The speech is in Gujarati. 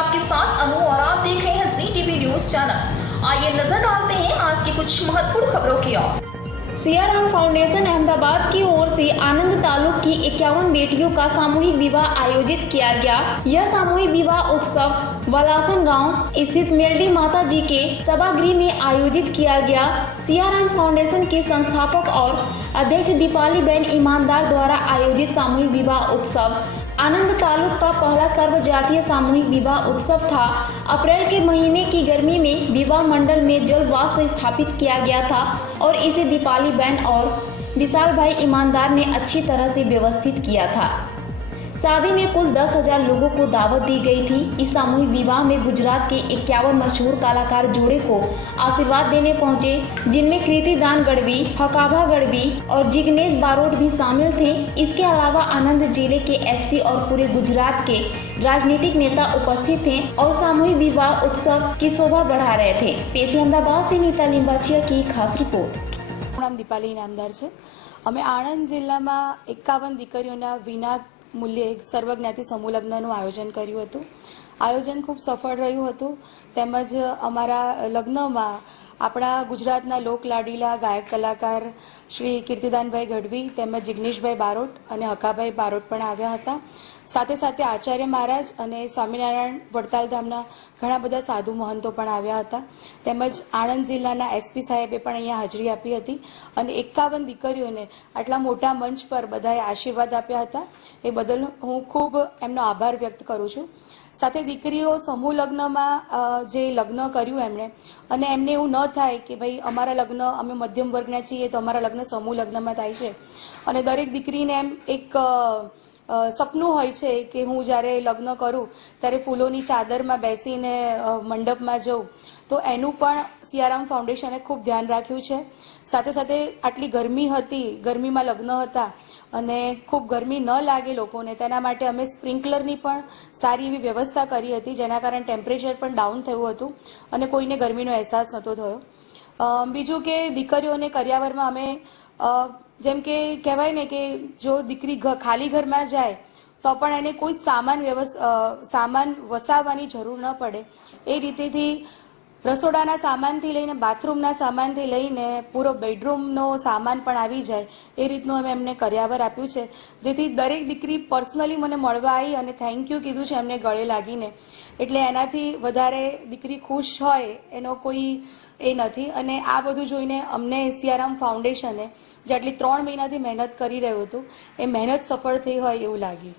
आपके साथ अनु और आप देख रहे हैं जी टीवी न्यूज चैनल। आइए नजर डालते हैं आज की कुछ महत्वपूर्ण खबरों की ओर। सियाराम फाउंडेशन अहमदाबाद की ओर से आनंद तालुक की 51 बेटियों का सामूहिक विवाह आयोजित किया गया। यह सामूहिक विवाह उत्सव वलासन गांव स्थित मेलडी माता जी के सभागृह में आयोजित किया गया। सियाराम फाउंडेशन के संस्थापक और अध्यक्ष दीपाली बेन ईमानदार द्वारा आयोजित सामूहिक विवाह उत्सव आनंद तालुक का पहला सर्व जातीय सामूहिक विवाह उत्सव था। अप्रैल के महीने की गर्मी में विवाह मंडल में जल वाष्प स्थापित किया गया था और इसे दीपाली बेन और विशाल भाई ईमानदार ने अच्छी तरह से व्यवस्थित किया था। शादी में कुल 10,000 लोगों को दावत दी गई थी। इस सामूहिक विवाह में गुजरात के 51 मशहूर कलाकार जोड़े को आशीर्वाद देने पहुंचे, जिनमें कृति दान गढ़वी, हकाभा गढ़वी और जिग्नेश बारोट भी शामिल थे। इसके अलावा आनंद जिले के एसपी और पूरे गुजरात के राजनीतिक नेता उपस्थित थे और सामूहिक विवाह उत्सव की शोभा बढ़ा रहे थे। पेश अहमदाबाद से नीता लिंबाचिया की खास रिपोर्ट। नाम दीपाली इनामदार है। अमे आणंद जिल्ला में 51 दीकरीओना विना मूल्ये सर्वज्ञाति समूह लग्नનું આયોજન કર્યું હતું। આયોજન ખૂબ સફળ રહ્યું હતું। તેમજ અમારા લગ્નમાં આપણા ગુજરાતના લોકલાડીલા ગાયક કલાકાર શ્રી કીર્તિદાનભાઈ ગઢવી તેમજ જિગ્નેશભાઈ બારોટ અને હકાભાઈ બારોટ પણ આવ્યા હતા। સાથે સાથે આચાર્ય મહારાજ અને સ્વામિનારાયણ વડતાલ ધામના ઘણા બધા સાધુ મહંતો પણ આવ્યા હતા। તેમજ આણંદ જિલ્લાના એસપી સાહેબે પણ અહીંયા હાજરી આપી હતી અને 51 દીકરીઓને આટલા મોટા મંચ પર બધાએ આશીર્વાદ આપ્યા હતા। એ બદલ હું ખૂબ એમનો આભાર વ્યક્ત કરું છું। સાથે દીકરીઓ સમૂહ લગ્નમાં જે લગ્ન કર્યું એમણે અને એમને એવું ન થાય કે ભાઈ અમારા લગ્ન અમે મધ્યમ વર્ગના છીએ તો અમારા લગ્ન સમૂહ લગ્નમાં થાય છે અને દરેક દીકરીને એમ એક સપનું હોય છે કે હું જ્યારે લગ્ન કરું ત્યારે ફૂલોની ચાદરમાં બેસીને મંડપમાં જઉં, તો એનું પણ સિયારામ ફાઉન્ડેશને ખૂબ ધ્યાન રાખ્યું છે। સાથે સાથે આટલી ગરમી હતી, ગરમીમાં લગ્ન હતા અને ખૂબ ગરમી ન લાગે લોકોને તેના માટે અમે સ્પ્રિંકલરની પણ સારી એવી વ્યવસ્થા કરી હતી, જેના કારણે ટેમ્પરેચર પણ ડાઉન થયું હતું અને કોઈને ગરમીનો અહેસાસ નહોતો થયો। બીજું કે દીકરીઓને કરિયાવરમાં અમે જેમ કે કહેવાય ને કે જો દીકરી ખાલી ઘરમાં જાય તો પણ એને કોઈ સામાન વસાવવાની જરૂર ન પડે એ રીતેથી રસોડાના સામાનથી લઈને બાથરૂમના સામાનથી લઈને પૂરો બેડરૂમનો સામાન પણ આવી જાય એ રીતનું અમે એમને કરિયાવર આપ્યું છે, જેથી દરેક દીકરી પર્સનલી મને મળવા આવી અને થેન્ક યુ કીધું છે એમને ગળે લાગીને। એટલે એનાથી વધારે દીકરી ખુશ હોય એનો કોઈ એ નથી અને આ બધું જોઈને અમને સિયારામ ફાઉન્ડેશને જે આટલી 3 મહિનાથી મહેનત કરી રહ્યું હતું એ મહેનત સફળ થઈ હોય એવું લાગ્યું।